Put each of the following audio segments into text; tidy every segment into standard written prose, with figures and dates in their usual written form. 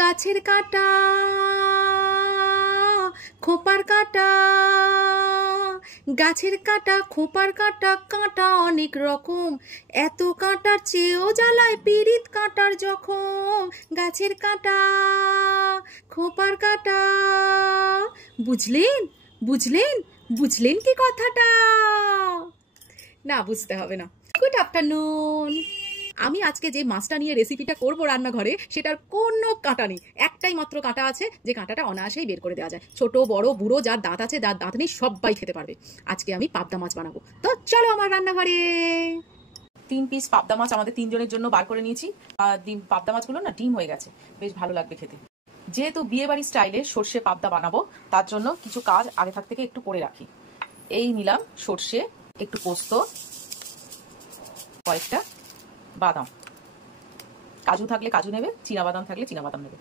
গাছের কাঁটা খোপার কাঁটা, গাছের কাঁটা খোপার কাঁটা, কাঁটা অনেক রকম, এত কাঁটার চেয়েও জ্বালায় পিরিত কাঁটার জখম। গাছের কাঁটা খোপার কাঁটা। বুঝলেন বুঝলেন বুঝলেন কি কথাটা? না, বুঝতে হবে না। Good afternoon. আমি আজকে যে মাছটা নিয়ে রেসিপিটা করব রান্নাঘরে, সেটার কোনো কাঁটা নেই। একটাই মাত্র কাঁটা আছে, যে কাঁটাটা অনায়াসেই বের করে দেওয়া যায়। ছোট বড় বুড়ো, যার দাঁত আছে যার দাঁত নেই, সবাই খেতে পারবে। আজকে আমি পাবদা মাছ বানাবো, তো চলো আমার রান্নাঘরে। 3 পিস পাবদা মাছ আমাদের 3 জনের জন্য বার করে নিয়েছি। পাবদা মাছগুলো না ডিম হয়ে গেছে, বেশ ভালো লাগবে খেতে। যেহেতু বিয়ে বাড়ি স্টাইলে সর্ষে পাবদা বানাবো, তার জন্য কিছু কাজ আগে থাক থেকে একটু করে রাখি। এই নিলাম সর্ষে, একটু পোস্ত, কয়েকটা বাদাম, কাজু থাকলে কাজু নেবে, চীনাবাদাম থাকলে চীনাবাদাম নেবে।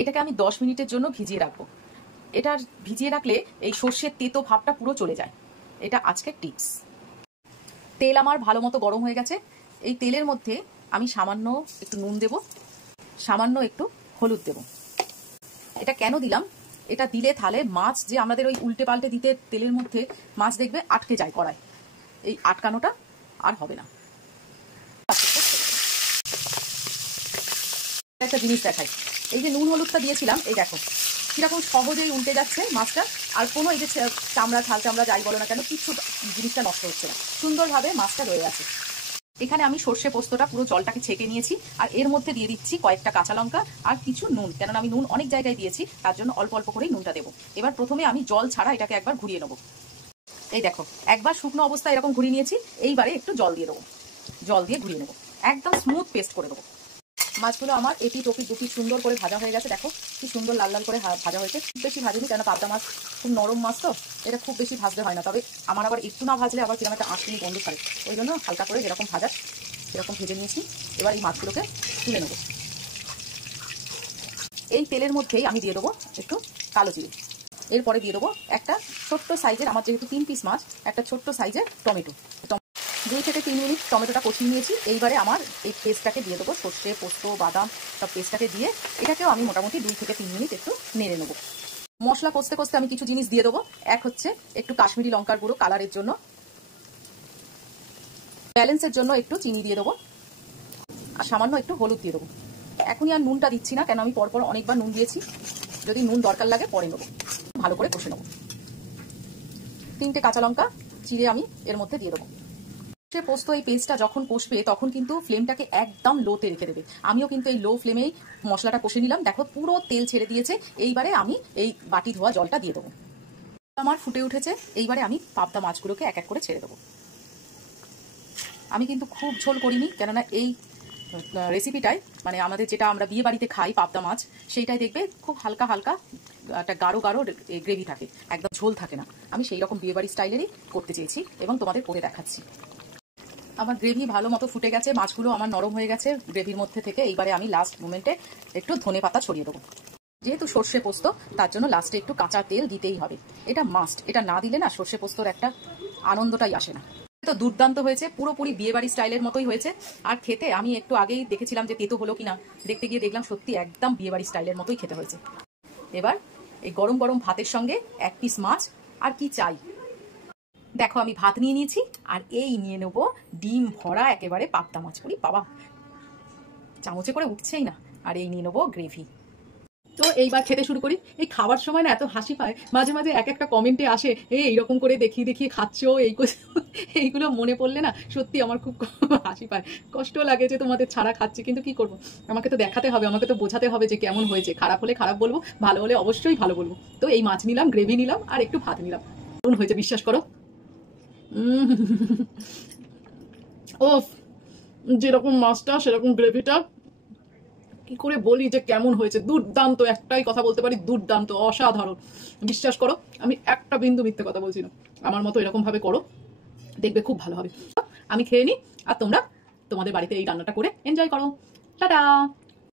এটাকে আমি 10 মিনিটের জন্য ভিজিয়ে রাখবো। এটা ভিজিয়ে রাখলে এই সর্ষের তেতো ভাবটা পুরো চলে যায়। এটা আজকের টিপস। তেল আমার ভালো মতো গরম হয়ে গেছে। এই তেলের মধ্যে আমি সামান্য একটু নুন দেব, সামান্য একটু হলুদ দেব। এটা কেন দিলাম? এটা দিলে তাহলে মাছ যে আমাদের ওই উল্টে পাল্টে দিতে তেলের মধ্যে মাছ দেখবে আটকে যায় কড়ায়, এই আটকানোটা আর হবে না। একটা জিনিস দেখাই, এই যে নুন হলুদটা দিয়েছিলাম, এই দেখো কিরকম সহজেই উল্টে যাচ্ছে মাছটা। আর কোনো এই যে চামড়া ছাল চামড়া যাই বলো না কেন, কিছু জিনিসটা নষ্ট হচ্ছে না, সুন্দরভাবে মাছটা রয়ে আছে। এখানে আমি সর্ষে পোস্তটা পুরো জলটাকে ছেঁকে নিয়েছি, আর এর মধ্যে দিয়ে দিচ্ছি কয়েকটা কাঁচা লঙ্কা আর কিছু নুন, কেননা আমি নুন অনেক জায়গায় দিয়েছি, তার জন্য অল্প অল্প করেই নুনটা দেবো। এবার প্রথমে আমি জল ছাড়া এটাকে একবার ঘুরিয়ে নেবো। এই দেখো একবার শুকনো অবস্থায় এরকম ঘুরিয়ে নিয়েছি, এইবারে একটু জল দিয়ে দেবো, জল দিয়ে ঘুরিয়ে নেবো, একদম স্মুথ পেস্ট করে দেবো। মাছগুলো আমার এপিট ওপিট দুপিট সুন্দর করে ভাজা হয়ে গেছে। দেখো কি সুন্দর লাল লাল করে ভাজা হয়েছে। খুব বেশি ভাজিনি, কেন পাবদা মাছ খুব নরম মাছ, তো এটা খুব বেশি ভাজতে হয় না। তবে আমার আবার একটু না ভাজলে আবার কিরকম একটা আঁশনি গন্ধ ছাড়ে, ওই জন্য হালকা করে যেরকম ভাজা সেরকম ভেজে নিয়েছি। এবার এই মাছগুলোকে তুলে নেবো। এই তেলের মধ্যেই আমি দিয়ে দেবো একটু কালো জিরে, এরপরে দিয়ে দেবো একটা ছোট্ট সাইজের, আমার যেহেতু 3 পিস মাছ, একটা ছোট্ট সাইজের টমেটো। 2 থেকে 3 মিনিট টমেটোটা কষিয়ে নিয়েছি। এইবারে আমার এই পেস্টটাকে দিয়ে দেবো, সর্ষে পোস্ত বাদাম সব পেস্টটাকে দিয়ে এটাকেও আমি মোটামুটি 2 থেকে 3 মিনিট একটু নেড়ে নেবো। মশলা কষতে কষতে আমি কিছু জিনিস দিয়ে দেবো। এক হচ্ছে একটু কাশ্মীরি লঙ্কার গুঁড়ো কালারের জন্য, ব্যালেন্সের জন্য একটু চিনি দিয়ে দেবো, আর সামান্য একটু হলুদ দিয়ে দেবো। এখনই আর নুনটা দিচ্ছি না, কেন আমি পরপর অনেকবার নুন দিয়েছি, যদি নুন দরকার লাগে পরে নেবো। ভালো করে কষে নেবো। 3টে কাঁচা লঙ্কা চিড়ে আমি এর মধ্যে দিয়ে দেবো। সে পোস্ত এই পেস্টটা যখন কষবে তখন কিন্তু ফ্লেমটাকে একদম লোতে রেখে দেবে। আমিও কিন্তু এই লো ফ্লেমেই মশলাটা কষে নিলাম। দেখো পুরো তেল ছেড়ে দিয়েছে। এইবারে আমি এই বাটি ধোয়া জলটা দিয়ে দেবো। আমার ফুটে উঠেছে, এইবারে আমি পাবদা মাছগুলোকে এক এক করে ছেড়ে দেবো। আমি কিন্তু খুব ঝোল করিনি, কেননা এই রেসিপিটাই মানে আমাদের যেটা আমরা বিয়ে বাড়িতে খাই পাবদা মাছ, সেইটাই দেখবে খুব হালকা হালকা একটা গাঢ় গাঢ় গ্রেভি থাকে, একদম ঝোল থাকে না। আমি সেই রকম বিয়ে বাড়ি স্টাইলেরই করতে চেয়েছি এবং তোমাদের করে দেখাচ্ছি। আমার গ্রেভি ভালো মতো ফুটে গেছে, মাছগুলো আমার নরম হয়ে গেছে গ্রেভির মধ্যে থেকে। এইবারে আমি লাস্ট মোমেন্টে একটু ধনে পাতা ছড়িয়ে দেবো। যেহেতু সর্ষে পোস্ত, তার জন্য লাস্টে একটু কাঁচা তেল দিতেই হবে, এটা মাস্ট। এটা না দিলে না সর্ষে পোস্তর একটা আনন্দটাই আসে না। তো দুর্দান্ত হয়েছে, পুরোপুরি বিয়ে বাড়ি স্টাইলের মতোই হয়েছে। আর খেতে আমি একটু আগেই দেখেছিলাম যে তেতো হলো কিনা, দেখতে গিয়ে দেখলাম সত্যি একদম বিয়ে বাড়ি স্টাইলের মতোই খেতে হয়েছে। এবার এই গরম গরম ভাতের সঙ্গে 1 পিস মাছ, আর কি চাই। দেখো আমি ভাত নিয়ে নিয়েছি, আর এই নিয়ে নেবো ডিম ভরা একেবারে পাবদা মাছ। করি বাবা, চামচে করে উঠছেই না। আর এই নিয়ে নেবো গ্রেভি। তো এইবার খেতে শুরু করি। এই খাবার সময় না এত হাসি পায়, মাঝে মাঝে এক একটা কমেন্টে আসে, এইরকম করে দেখিয়ে দেখিয়ে খাচ্ছ, এইগুলো মনে পড়লে না সত্যি আমার খুব হাসি পায়, কষ্ট লাগে যে তোমাদের ছাড়া খাচ্ছি। কিন্তু কি করবো, আমাকে তো দেখাতে হবে, আমাকে তো বোঝাতে হবে যে কেমন হয়েছে। খারাপ হলে খারাপ বলবো, ভালো হলে অবশ্যই ভালো বলবো। তো এই মাছ নিলাম, গ্রেভি নিলাম, আর একটু ভাত নিলাম। কেমন হয়েছে বিশ্বাস করো। ও যেরকম মাছটা সেরকম গ্রেভিটা, কি করে বলি যে কেমন হয়েছে, দুর্দান্ত। একটাই কথা বলতে পারি, দুর্দান্ত, অসাধারণ। বিশ্বাস করো আমি একটা বিন্দু মিথ্যে কথা বলছি না। আমার মতো এরকম ভাবে করো, দেখবে খুব ভালো হবে। আমি খেয়ে নিই, আর তোমরা তোমাদের বাড়িতে এই রান্নাটা করে এনজয় করো। টাটা।